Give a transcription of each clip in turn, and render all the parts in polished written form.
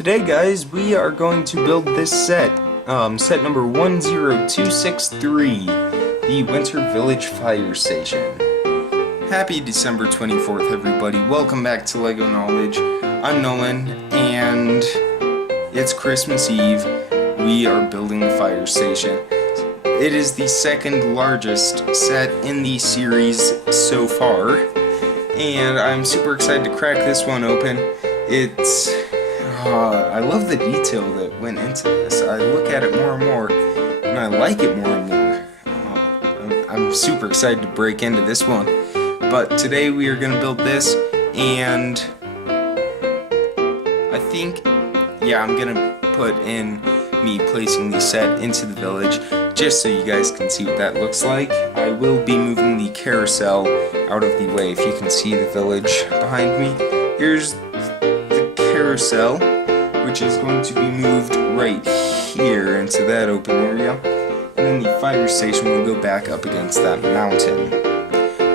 Today, guys, we are going to build this set, set number 10263, the Winter Village Fire Station. Happy December 24th, everybody. Welcome back to LEGO Knowledge. I'm Nolan, and it's Christmas Eve. We are building the fire station. It is the second largest set in the series so far, and I'm super excited to crack this one open. I love the detail that went into this. I look at it more and more, and I like it more and more. I'm super excited to break into this one. But today we are going to build this, and I think, I'm going to put in me placing the set into the village, just so you guys can see what that looks like. I will be moving the carousel out of the way. If you can see the village behind me, here's the carousel, which is going to be moved right here into that open area, and then the fire station will go back up against that mountain.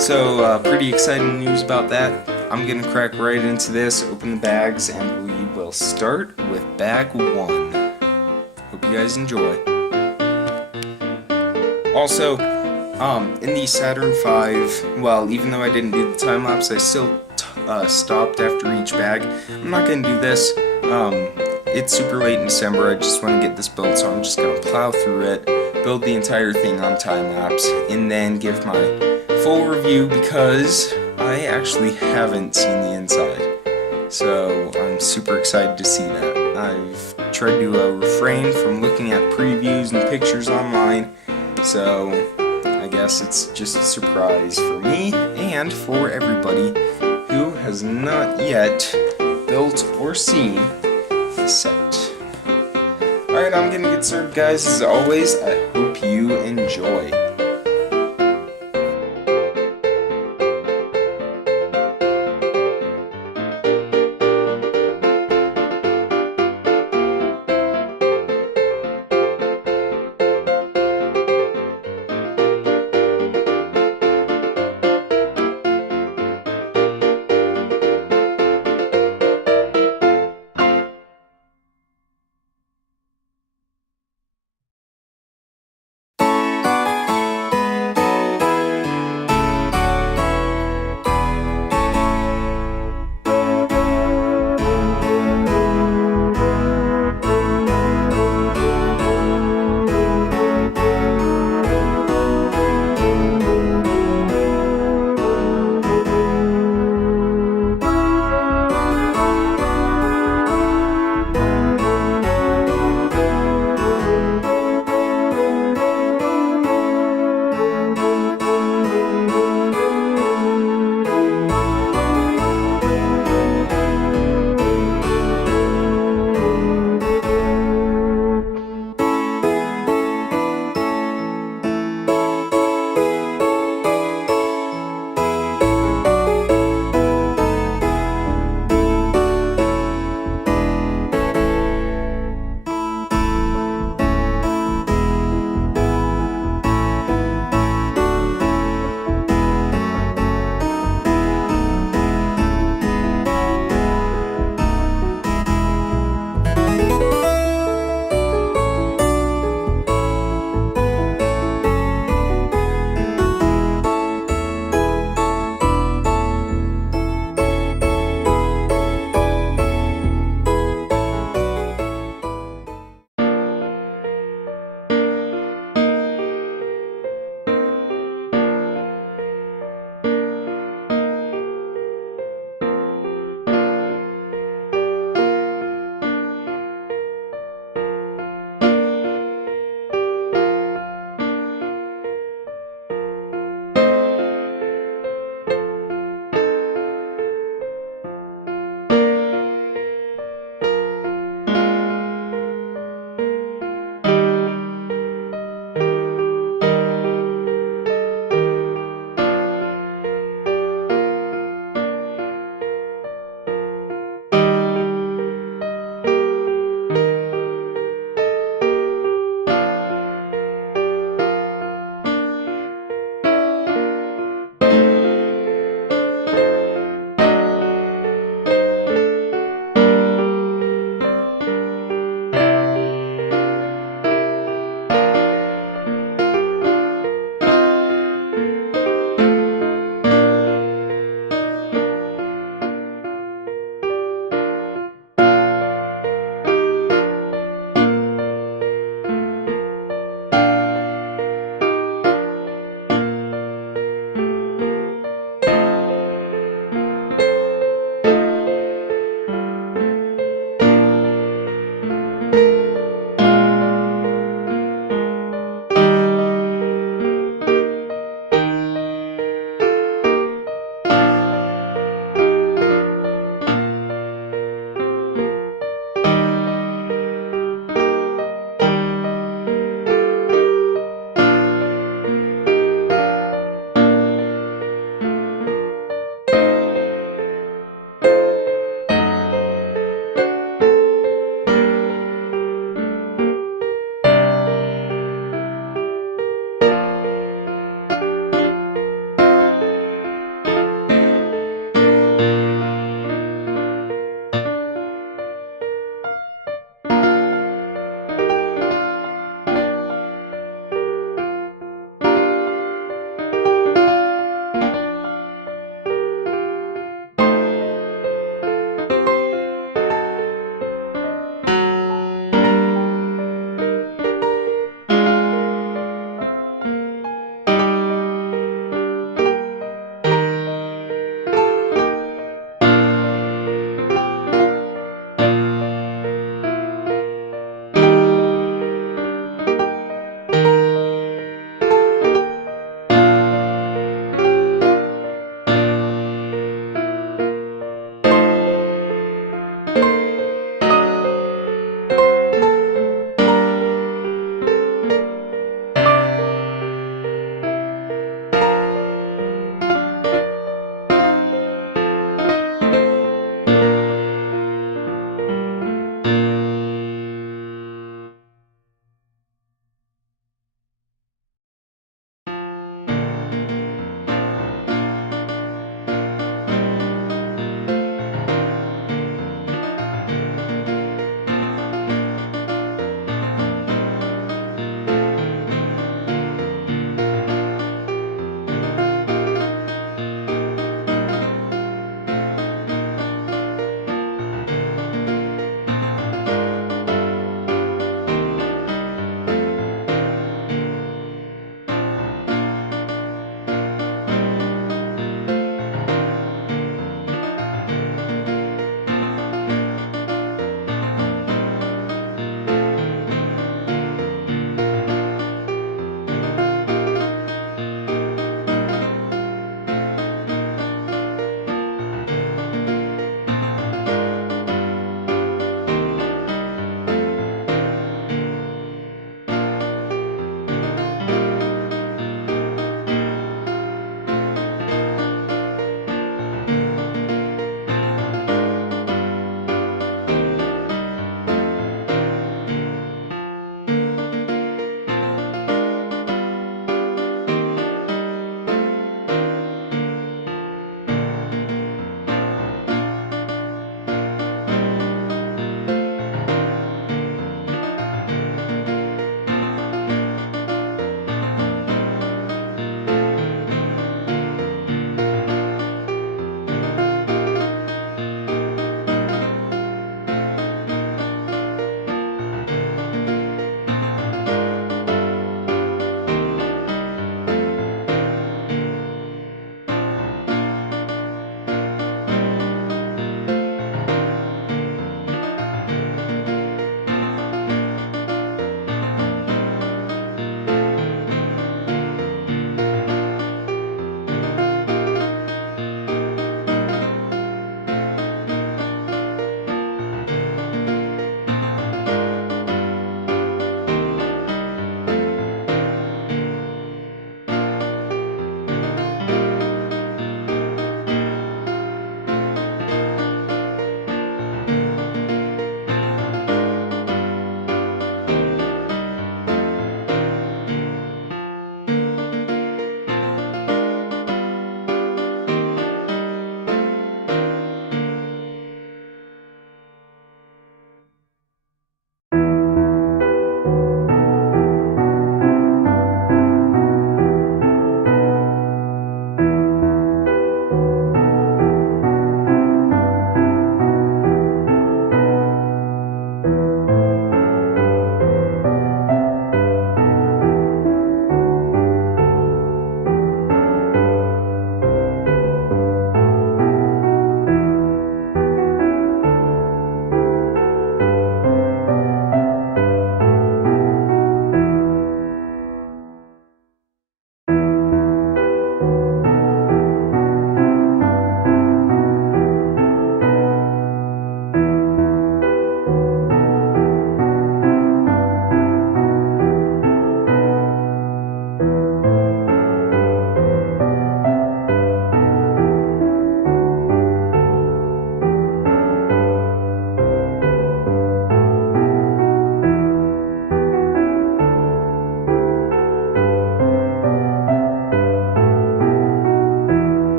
So pretty exciting news about that. I'm gonna crack right into this, open the bags, and we will start with bag 1. Hope you guys enjoy. Also, in the Saturn V, well, even though I didn't do the time lapse, I still stopped after each bag. I'm not gonna do this. It's super late in December. I just want to get this built, so I'm just gonna plow through it, build the entire thing on time lapse, and then give my full review, because I actually haven't seen the inside. So I'm super excited to see that. I've tried to refrain from looking at previews and pictures online, so I guess it's just a surprise for me and for everybody who has not yet built or seen the set. Alright, I'm gonna get started, guys. As always, I hope you enjoy.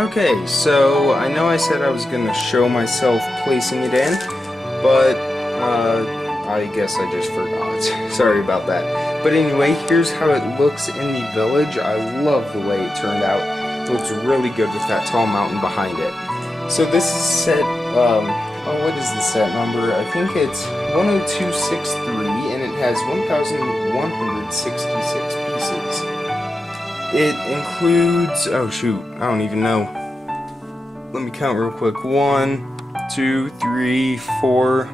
Okay, so I know I said I was going to show myself placing it in, but I guess I just forgot. Sorry about that. But anyway, here's how it looks in the village. I love the way it turned out. It looks really good with that tall mountain behind it. So this is set, what is the set number? I think it's 10263, and it has 1,166 pieces. It includes, oh shoot, I don't even know. Let me count real quick. 1, 2, 3, 4,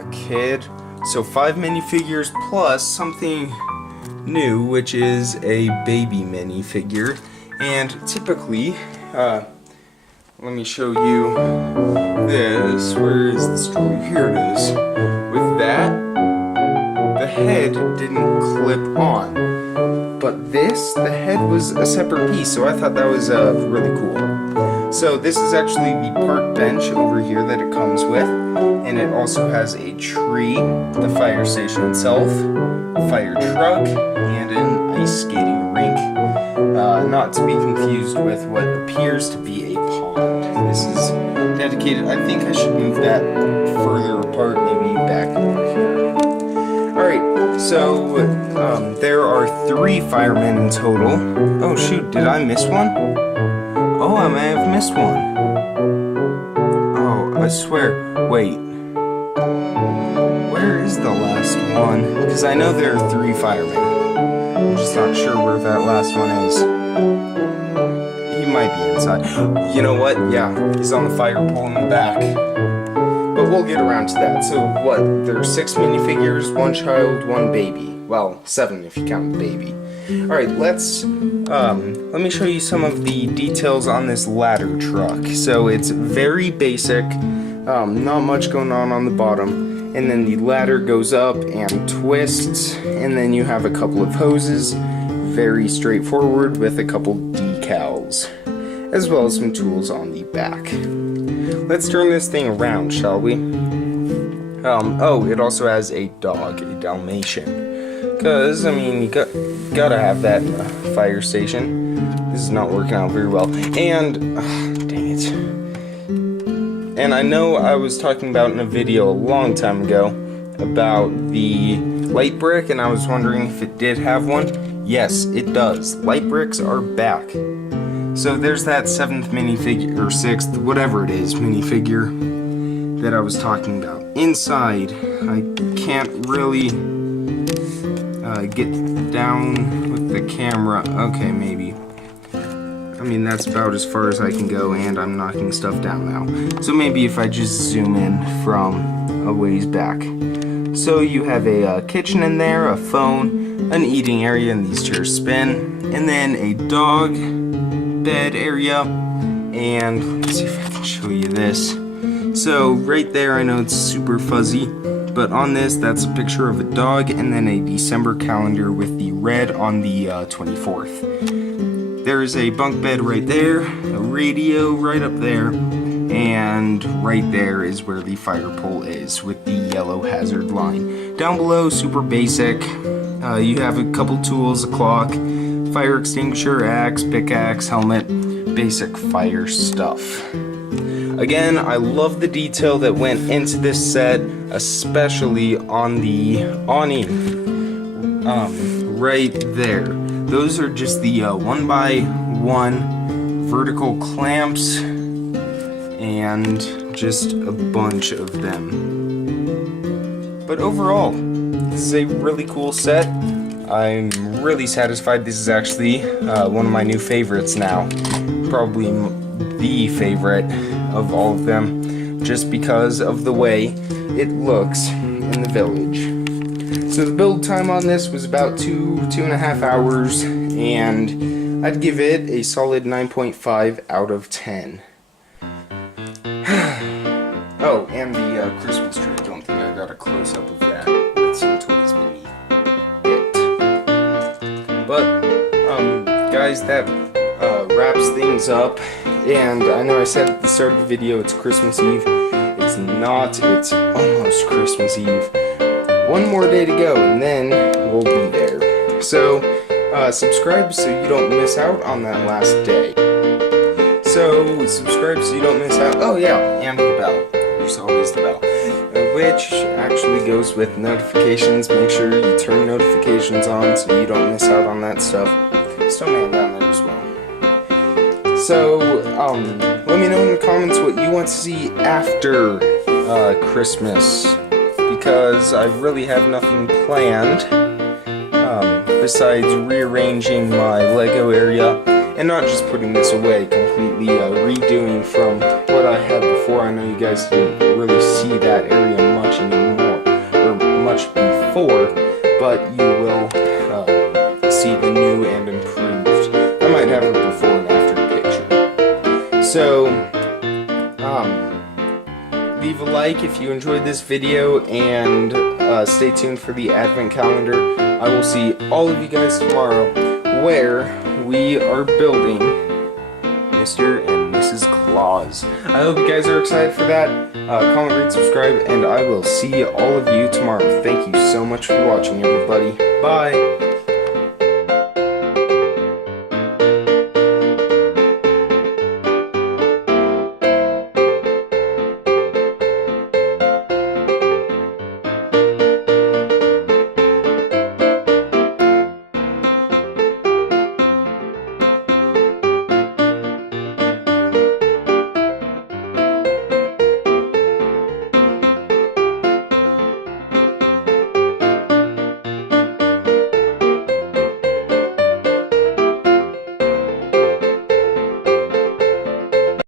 a kid. So 5 minifigures plus something new, which is a baby minifigure. And typically, let me show you this. Where is the story? Here it is. With that, the head didn't clip on. But this, the head was a separate piece, so I thought that was really cool. So this is actually the park bench over here that it comes with, and it also has a tree, the fire station itself, a fire truck, and an ice skating rink. Not to be confused with what appears to be a pond. This is dedicated. I think I should move that further apart, maybe back over here. Alright, so there are 3 firemen in total. Oh shoot, did I miss one? Oh, I may have missed one. Oh, I swear. Wait. Where is the last one? Because I know there are 3 firemen. I'm just not sure where that last one is. He might be inside. You know what? Yeah, he's on the fire pole in the back. But we'll get around to that. So what? There are 6 minifigures, 1 child, 1 baby. Well, 7 if you count the baby. Alright, let me show you some of the details on this ladder truck. So it's very basic, not much going on the bottom. And then the ladder goes up and twists, and then you have a couple of hoses. Very straightforward with a couple decals, as well as some tools on the back. Let's turn this thing around, shall we? Oh, it also has a dog, a Dalmatian. Because, I mean, you gotta have that in the fire station. This is not working out very well. And, dang it. And I know I was talking about in a video a long time ago about the light brick, and I was wondering if it did have one. Yes, it does. Light bricks are back. So there's that 7th minifigure, or 6th, whatever it is, minifigure that I was talking about. Inside, I can't really get down with the camera. Okay, maybe. I mean, that's about as far as I can go, and I'm knocking stuff down now. So maybe if I just zoom in from a ways back. So you have a kitchen in there, a phone, an eating area, and these chairs spin, and then a dog bed area, and let's see if I can show you this. So right there, I know it's super fuzzy, but on this, that's a picture of a dog and then a December calendar with the red on the 24th. There is a bunk bed right there, a radio right up there, and right there is where the fire pole is with the yellow hazard line. Down below, super basic, you have a couple tools, a clock, fire extinguisher, axe, pickaxe, helmet, basic fire stuff. Again, I love the detail that went into this set, especially on the awning, right there. Those are just the 1x1 vertical clamps, and just a bunch of them. But overall, this is a really cool set. I'm really satisfied. This is actually one of my new favorites now. Probably the favorite of all of them, just because of the way it looks in the village. So the build time on this was about 2.5 hours, and I'd give it a solid 9.5 out of 10. Oh, and the Christmas tree. I don't think I got a close-up of that with some toys beneath it. But, guys, that wraps things up. And I know I said at the start of the video it's Christmas Eve. It's not, it's almost Christmas Eve. One more day to go, and then we'll be there. So, subscribe so you don't miss out on that last day. So subscribe so you don't miss out. Oh yeah, and the bell. There's always the bell. Which actually goes with notifications. Make sure you turn notifications on so you don't miss out on that stuff. Snowman down there as well. So, let me know in the comments what you want to see after Christmas, because I really have nothing planned besides rearranging my Lego area, and not just putting this away, completely redoing from what I had before. I know you guys didn't really see that area much anymore, or much before, but you will see the new and improved. I might have a before and after picture. So, leave a like if you enjoyed this video, and stay tuned for the advent calendar. I will see all of you guys tomorrow, where we are building Mr. and Mrs. Claus. I hope you guys are excited for that. Comment, rate, subscribe, and I will see all of you tomorrow. Thank you so much for watching, everybody. Bye!